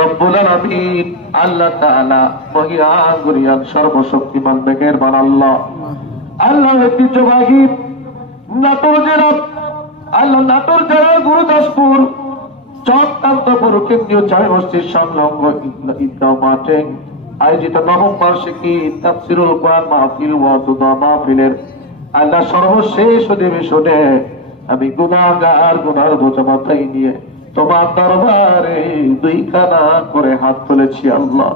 রব্বুল আলামিন আল্লাহ তাআলা মহিয়ান গুরিয়ান সর্বশক্তিমান মেহেরবান আল্লাহ ঐতিহ্যবাহী নাটোর জেলা নাটোর জেলার গুরুদাসপুর চট্টগ্রামপুর কেন্দ্রীয় জামে মসজিদ সংলগ্ন ঈদগাহ মাঠে আয়োজিত নবম বার্ষিকী তাফসীরুল কোরআন মাহফিল ওয়াজ মাহফিলের আল্লাহ সর্বশেষ অধিবেশনে আমি গুনাহগার গুনার বোঝা মাথায় নিয়ে তোমার দরবারে দুই কানা করে হাত তুলেছি আল্লাহ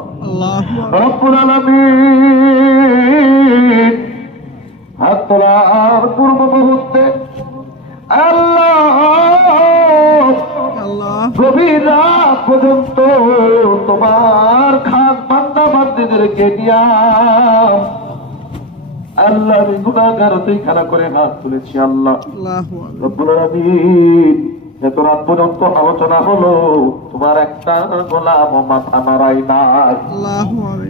রব্বুল আলামিন। হাত তোলার পূর্ব মুহূর্তে আল্লাহ গভীর রাত পর্যন্ত তোমার খাস বান্দা বান্দীদেরকে নিয়া আল্লাহ আমি গুনাহগার দুই কানা করে হাত তুলেছি আল্লাহ রব্বুল আলামিন। এত রাত পর্যন্ত আলোচনা হলো তোমার একটা গোলাম মাথা নাড়াই না।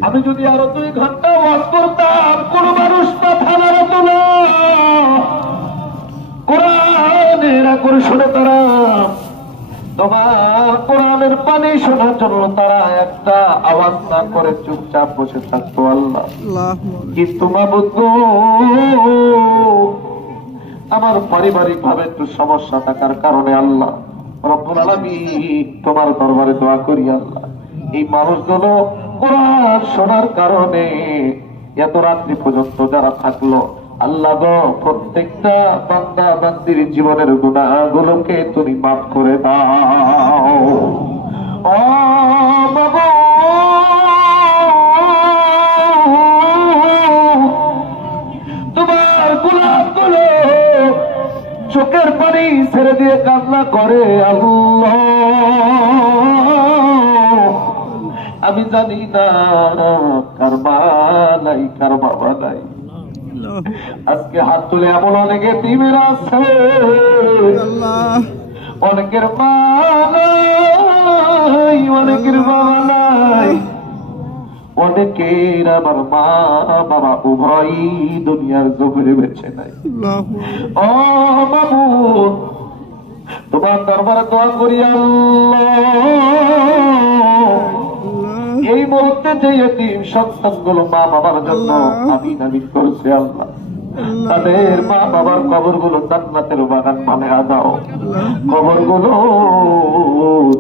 আমি যদি আরো 2 ঘন্টা ওয়াজ করতাম কোন মানুষ মাথা নাড়াত না। কোরআনের করে শুনে তারা তোমার কোরআনের পানি শোনার জন্য তারা একটা আওয়াজ না করে চুপচাপ বসে থাকতো আল্লাহ। কিন্তু মাবুদ আমার পারিবারিক ভাবে একটু সমস্যা থাকার কারণে আল্লাহ রব্বুল আলামিন তোমার দরবারে দোয়া করি আল্লাহ এই মানুষগুলো কোরআন শোনার কারণে এত রাত্রি পর্যন্ত যারা থাকলো আল্লাহ গো প্রত্যেকটা বান্দা বান্দির জীবনের গুনাহগুলোকে তুমি মাফ করে দাও। ও বাবা তোমার গুনাহগুলো চোখের পানি ছেড়ে দিয়ে কান্না করে আল্লাহ। আমি জানি না কার মা নাই কার বাবা নাই। আজকে হাত তুলে এমন অনেকে টিমের আছে অনেকের মা নাই অনেকের বাবা নাই অনেকের আমার মা বাবা উভয়ই দুনিয়ার জমিনে বেঁচে নাই। ও বাবু তোমার দরবারে দোয়া করি আল্লাহ এই মুহূর্তে যে এতিম সন্তানগুলো মা বাবার জন্য আমিন আমিন করছে আল্লাহ তাদের মা বাবার কবরগুলো জান্নাতের বাগান বানিয়ে দাও। কবরগুলো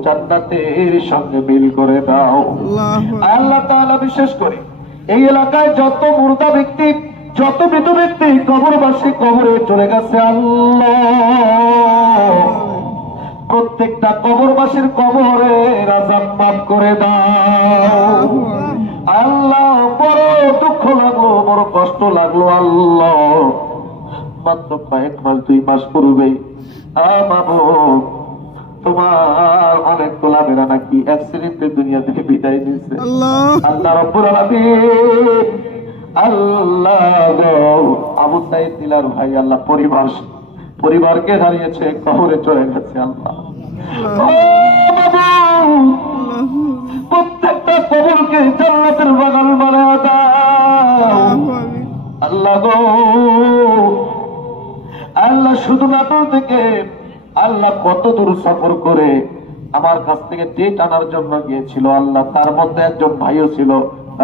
জান্নাতের সঙ্গে মিল করে দাও আল্লাহ তাআলা। বিশেষ করে এই এলাকায় যত মুর্দা ব্যক্তি যত মৃত ব্যক্তি কবরবাসী কবরে চলে গেছে আল্লাহ প্রত্যেকটা কবরবাসীর কবরে আযাব মাফ করে দাও আল্লাহ। বড় দুঃখ লাগলো বড় কষ্ট লাগলো আল্লাহ। মাত্র কয়েক মাস 2 মাস পূর্বে তোমার অনেক গোলামেরা নাকি অ্যাক্সিডেন্টে দুনিয়া থেকে বিদায় নিয়েছে আল্লাহ রব্বুল আলামিন। আল্লাহ আবু সাইদ দিলার ভাই আল্লাহ পরিবারকে হারিয়েছে কবরে চলে গেছে আল্লাহ। প্রত্যেকটা কবরকে জান্নাতের বাগান বানায় দাও আল্লাহ গো আল্লাহ। শুধু নাটোর থেকে আল্লাহ কত দূর সফর করে আমার কাছ থেকে ডেট আনার জন্য গিয়েছিল আল্লাহ। তার মধ্যে একজন ভাইও ছিল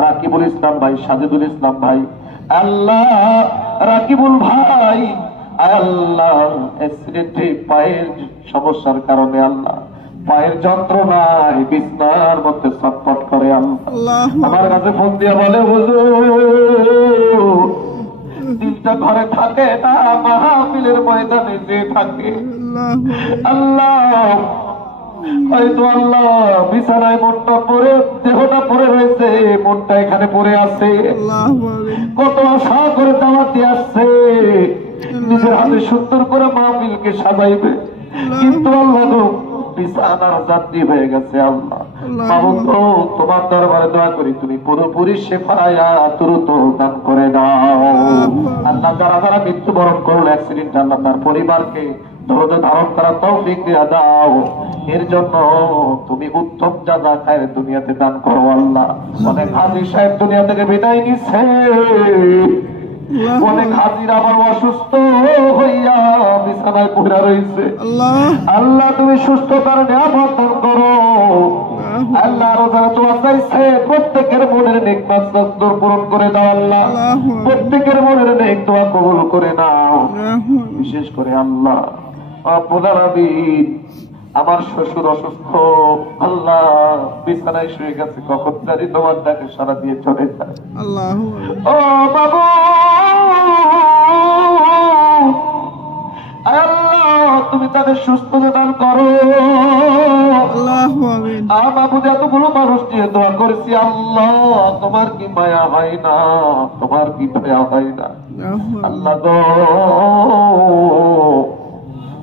রাকিবুল ইসলাম ভাই সাজিদুল ইসলাম ভাই আল্লাহ। রাকিবুল ভাই আল্লাহ অ্যাক্সিডেন্টে পায়ের সমস্যার কারণে আল্লাহ পায়ের যন্ত্রণায় বিছনার মধ্যে ছটফট করে আল্লাহ। আমার কাছে ফোন দিয়ে বলে হুজুর দিনটা ঘরে থাকে না মাহফিলের ময়দানে যে থাকে আল্লাহ। হয়তো আল্লাহ বিছানায় মনটা পড়ে দেহটা পড়ে রয়েছে মনটা এখানে পড়ে আছে। কত আশা করে দাওয়াত দিয়ে আসছে নিজের হাতে সুন্দর করে মাহফিলকে সাজাইবে কিন্তু আল্লাহ বিছানার যাত্রী হয়ে গেছে আল্লাহ। তোমার দরবারে দোয়া করি তুমি পুরোপুরি শেফায়া দ্রুত দান করে দাও আল্লাহ। যারা যারা মৃত্যুবরণ করল অ্যাক্সিডেন্ট আল্লাহ তার পরিবারকে ধৈর্য ধারণ করার তৌফিক দিয়ে দাও। এর জন্য তুমি উত্তম জাযা খায়ের দুনিয়াতে দান করো আল্লাহ। অনেক হাজী সাহেব দুনিয়া থেকে বিদায় নিচ্ছে অনেক হাজির আবার অসুস্থ হইয়া বিছানায় পড়ে রয়েছে আল্লাহ। তুমি সুস্থতার নিয়ামত দান করো আল্লাহ আরো যারা দোয়া চাইছে প্রত্যেকের মনের নেক মাকসাদ পূরণ করে দাও আল্লাহ, প্রত্যেকের মনের নেক দোয়া কবুল করে নাও। বিশেষ করে আল্লাহ রব্বুল আলামিন আমার শ্বশুর অসুস্থ, আল্লাহ বিছানায় শুয়ে গেছে, কখন জানি তোমার ডাকে সারা দিয়ে চলে যায়। ও বাবু, আল্লাহ তুমি তাদের সুস্থতা দান করো। বাবু এতগুলো মানুষ নিয়ে দোয়া করেছি, আল্লাহ তোমার কি মায়া হয় না, তোমার কি দয়া হয় না আল্লাহ গো,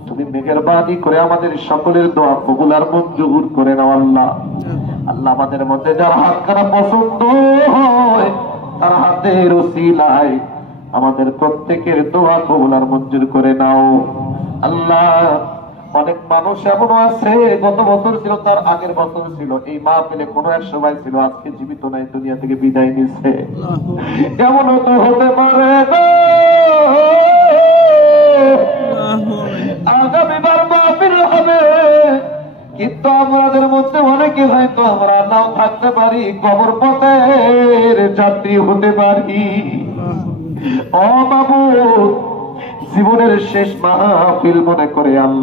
তুমি মেহেরবানি করে আমাদের সকলের দোয়া কবুল আর মঞ্জুর করে নাও আল্লাহ। আল্লাহ আমাদের মধ্যে যার হাত খারাপ পছন্দ হয় তার হাতের ওসিলায় আমাদের প্রত্যেকের দোয়া কবুল আর মঞ্জুর করে নাও আল্লাহ। অনেক মানুষ এমনও আছে গত বছর ছিল, তার আগের বছর ছিল, এই মাহফিলে কোনো এক সময় ছিল, আজকে জীবিত নাই, দুনিয়া থেকে বিদায় নিচ্ছে। এমনও তো হতে পারে আগামীবার মাহফিল হবে, কিন্তু আমাদের মধ্যে অনেকে হয়তো আমরা নাও থাকতে পারি, কবর পথের যাত্রী হতে পারি। ও বাবু, জীবনের শেষ মাহফিল মনে করে আল্লাহ